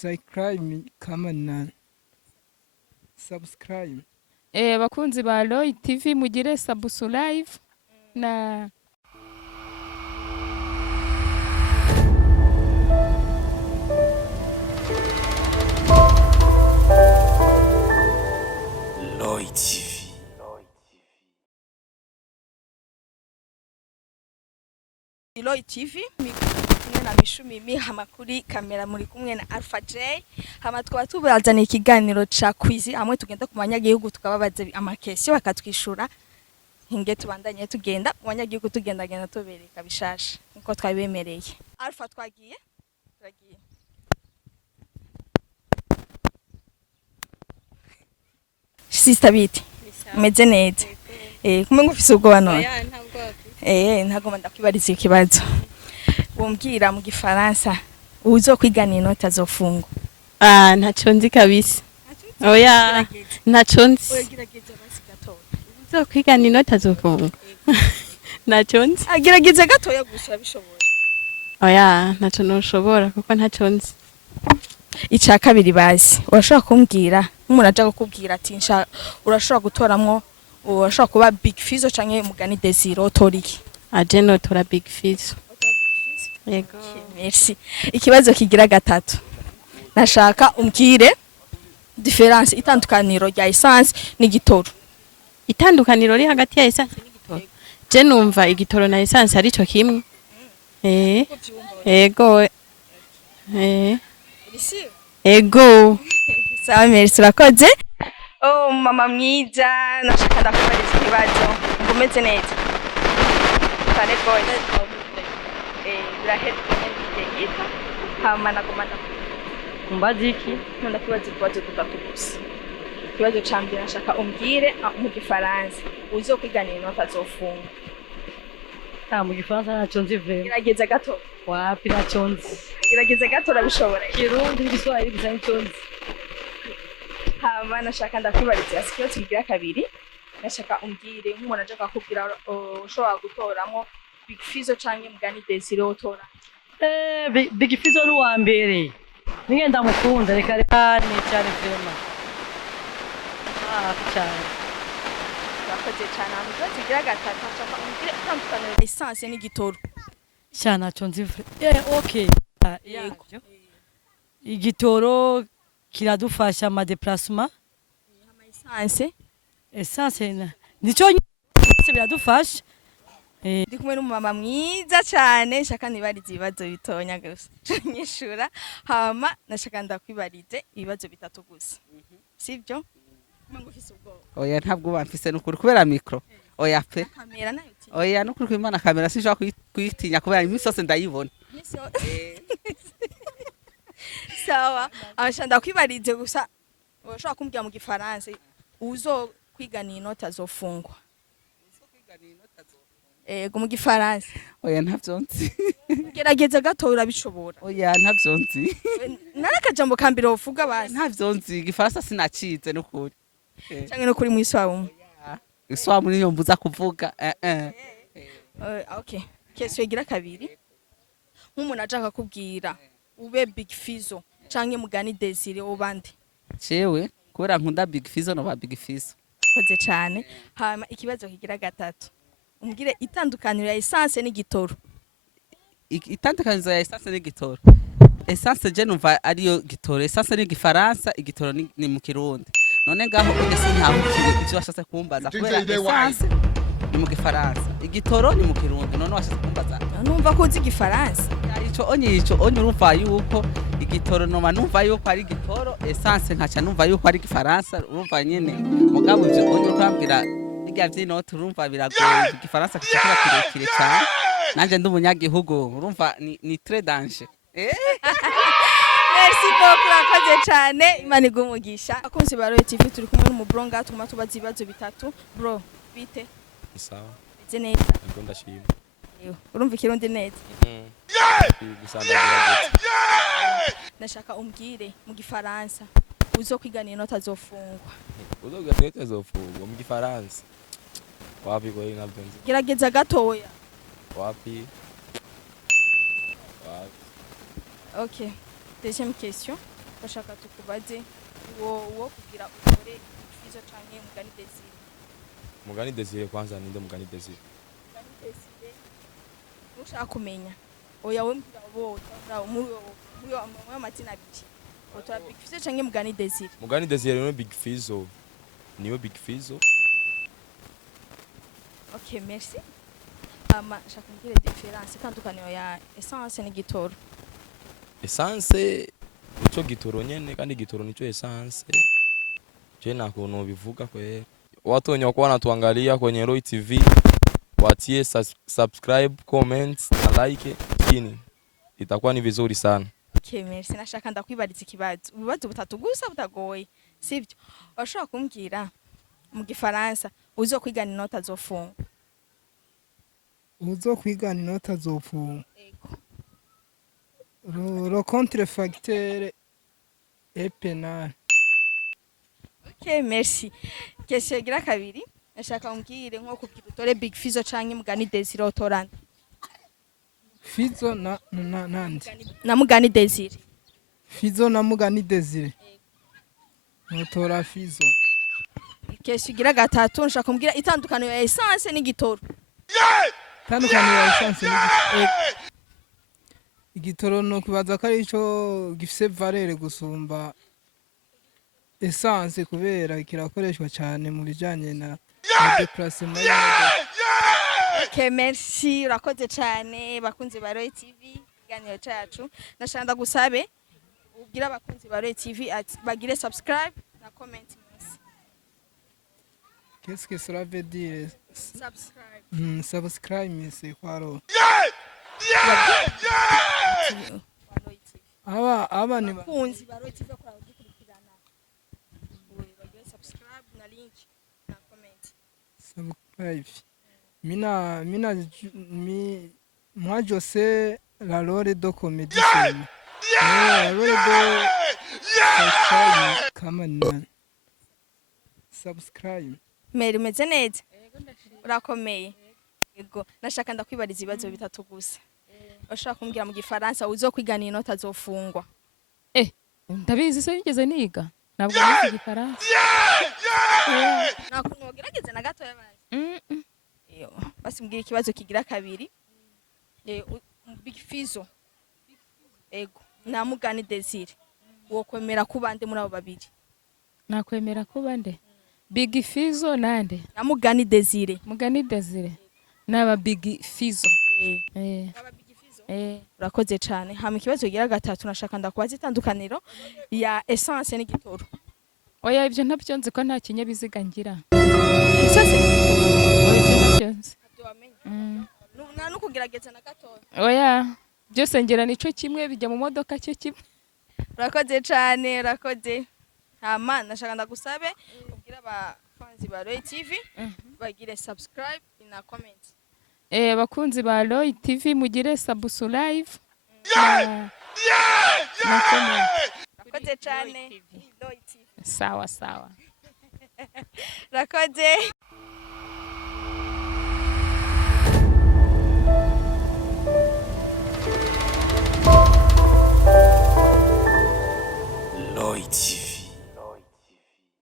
subscribe kama na subscribe. Bakunzi ba Roy TV mugire subscribe na Roy TV. Roy TV kumwe na Mishumi hama kuri kamera muri kumwe na Alpha J hama twaba tubazaniye ikiganiro ca quiz hamwe tugenda ku banyagihugu tukababaza amakesyo bakatwishura hinge tubandanye tugenda mu banyagihugu tugendagenda tubereka bishasha nko twabibemereye. Alpha turagiye Sister Biti meze neza kumwe ngufise ubwoba none ntago ndakwibariza ikibazo wombwira mu gifaransa uzokwiganira inota zofungwa ntaco nzi kabisa oya ntaco nzi uzokwiganira inota zofungwa ntaco nzi agerageza gatoya gusa bishobora oya ntaco noshobora kuko ntaco nzi ica kabiri bazi urashobora kumbwira nk'umuntu aje gukubwira ati urashobora gutoramwo urashobora kuba Big Fizzo canke Mugani Desire otoriki aje notora Big Fizzo. Yego merci. Ikibazo kigira gatatu nashaka umbwire difference itandukaniro rya essence n'igitoro. Itandukaniro ri hagati ya essence n'igitoro je numva igitoro na essence ari cyo kimwe yego ego sawa merci urakoze. Oh mama mwiza nashaka ndakubariza ikibazo ngumeze neza cyane gose birahetse n'igita hama nakomanda mbaziki ndakubaza ikibazo gutatu gusa. Ikibazo ca mbere nashaka umbwire mu gifaransa uzokwiganira inota zofunga. mu gifaransa naco nzi vrema Gerageza gato wapi naco nzi gerageza gato urabishobora. Kirundi n'Igiswahili bisa nico nzi. Hama nashaka ndakwibariza ikibazo kigira kabiri nashaka umbwire nk'umuntu aje akakubwira ushobora gutoramo Big Fizzo canke Mugani Desire otora. Big Fizzo ari uwa mbere nigenda mukunda reka ni cyane vrema cyane Urakoze cyane hama ikibazo kigira gatatu nashaka umbwire itandukaniro essence n'igitoro. cyane naco nzi okay yego igitoro kiradufasha ama déplacement essence nico biradufasha ndi kumwe n'umama mwiza cyane nshaka nibarize ibibazo bitonya gusa nyishura hama nashaka ndakwibarize ibibazo bitatu gusa sivyo ngufise ubwoba oya ntabwo bamfise n'ukuri kubera micro oya pe kamera nayo oya n'ukuri kwimana kamera sinshaka kuyitinya kubera iminsi yose ndayibona sawa abasha ndakwibarize gusa urashobora kumbwira mu gifaransa uzo kwiganira inota zofungwa. Mu gifaransa oya ntavyo nzi gerageza gato urabishobora. oya ntavyo nzi narakajambo kambere wovuga basi ntavyo nzi igifaransa sinacize n'ukuri canke no kuri mwiswamu iswamu niyo mbuza kuvuga okay kesyo igira kabiri nk'umuntu aje akakubwira ube Big Fizzo canke Mugani Desire obande cewe kubera nkunda Big Fizzo no ba Big Fizzo. Koze cyane hama ikibazo kigira gatatu umbwire itandukaniro ya essence n'igitoro. Itandukaniro ya essence n'igitoro essence je numva ariyo gitoro essence ni gifaransa igitoro ni mu Kirundi none ngaho ese ntahukire ivyo washase kumbaza kubera essence ni mu gifaransa igitoro ni mu Kirundi none washase kumbaza numva ko uzi igifaransa ico onye urumva yuko igitoro noma numva yuko ari igitoro essence nkaca numva yuko ari gifaransa urumva nyene mugabo ivyo onye urambwira bijya vy'inoti urumva biragoye igifaransa kicakira kirekire cyane nanje nd'umunyagihugu urumva ni très danger. Merci beaucoup urakoze cyane Imana igumugisha. Akunzi ba Roy TV turi kumwe n'umubronga tuma tubaza ibibazo bitatu bro bite Sawa. Bite neza Ngo ndashima. urumva Ikirundi neza nashaka umbwire mu gifaransa uzokwiganira inota zofungwa. Uzokwiganira inota zofungwa mu gifaransa wapi ko navyo nzi gerageza gatoya wapi. Ok. Deuxième question. bashaka tukubaze wo kugira ukore Fizzo canke Mugani Desire. Mugani Desire kwanza ninde Mugani Desire? Mugani Desire ushaka kumenya oya we mbira bo muri amazina abiri otora Big Fizzo canke Mugani Desire. Mugani Desire no Big Fizzo. Niyo Big Fizzo. Okay, merci. Shaka mbire difference itandukaniro ya essence n'igitoro. Essence nico gitoro nyene kandi gitoro nico essence. Je nako no bivuga kweli. Watu wenye wako wanatuangalia kwenye Roy TV watie subscribe, comment na like chini. Itakuwa ni vizuri sana. Okay, merci. Nashaka ndakwibariza ikibazo. Ubibazo butatu gusa butagoye. Sivyo? Washaka kumbwira mu gifaransa uzokwigana inota zofunga. uzokwigana inota zopfunga. Ego. Le contrefacteur est pénal. Okay, merci. Question gira kabiri. Nashaka umbwire nko kubwira utore Big Fizzo canke Mugani Desire otorana. Fizzo na nandi. Na Mugani Desire. Fizzo na Mugani Desire. Notora Fizzo. Question gira gatatu nashaka kumbwira itandukaniro ya essence n'igitoro. Tandukaniro ya essence n'igitoro. Igitoro no kubaza ko ari ico gifise valeur gusumba essence kubera kirakoreshwa cyane mu bijanye na déplacement y'imodoka. Okay, merci. Urakoze cyane bakunzi ba Roy TV iganiro cyacu. Nashanda gusabe ubwira abakunzi ba Roy TV ati bagire subscribe na comment munsi. Qu'est-ce que cela veut dire? Subscribe. Subscribe c'est quoi alors? Aba ni Bakunzi ba Roy TV bakora gukurikirana. Bagire subscribe na link na comment. subscribe. Moi je sais la rôle de comédien. La rôle de subscribe comme subscribe. Meri umeze neza? Urakomeye. Yego. Nashaka ndakwibariza ibibazo bitatu gusa. Bashaka kumbwira mu gifaransa uzokwigana inota zofungwa. Ndabizi se yigeze niga. Ntabwo nizi igifaransa. Nakunogerageza na gato yabaye. Basi mbwira ikibazo kigira kabiri. Big Fizzo. Ego. Na Mugani Desire. Wokwemera kubande muri abo babiri. Nakwemera kuba nde? Big Fizzo nande? Na Mugani Desire. Mugani Desire. Naba Big Fizzo. Aba Big Fizzo. Urakoze cyane. Hama ikibazo kigira gatatu nashaka ndakubaza itandukaniro ya essence n'igitoro. Oya ibyo ntabyo nzi ko nta kinyabiziga ngira. Essence n'igitoro. Oya ibyo ntabyo nzi. Nta nukugerageza na gato. Oya byose ngira nico kimwe bijya mu modoka cyo kimwe. Urakoze cyane, urakoze. Hama nashaka ndagusabe ubwira abafanzi ba Roy TV bagire subscribe na comment. Bakunzi ba Roy TV mugire subscribe na comment. Urakoze cyane. Roy TV. Sawa sawa. Urakoze. Roy TV.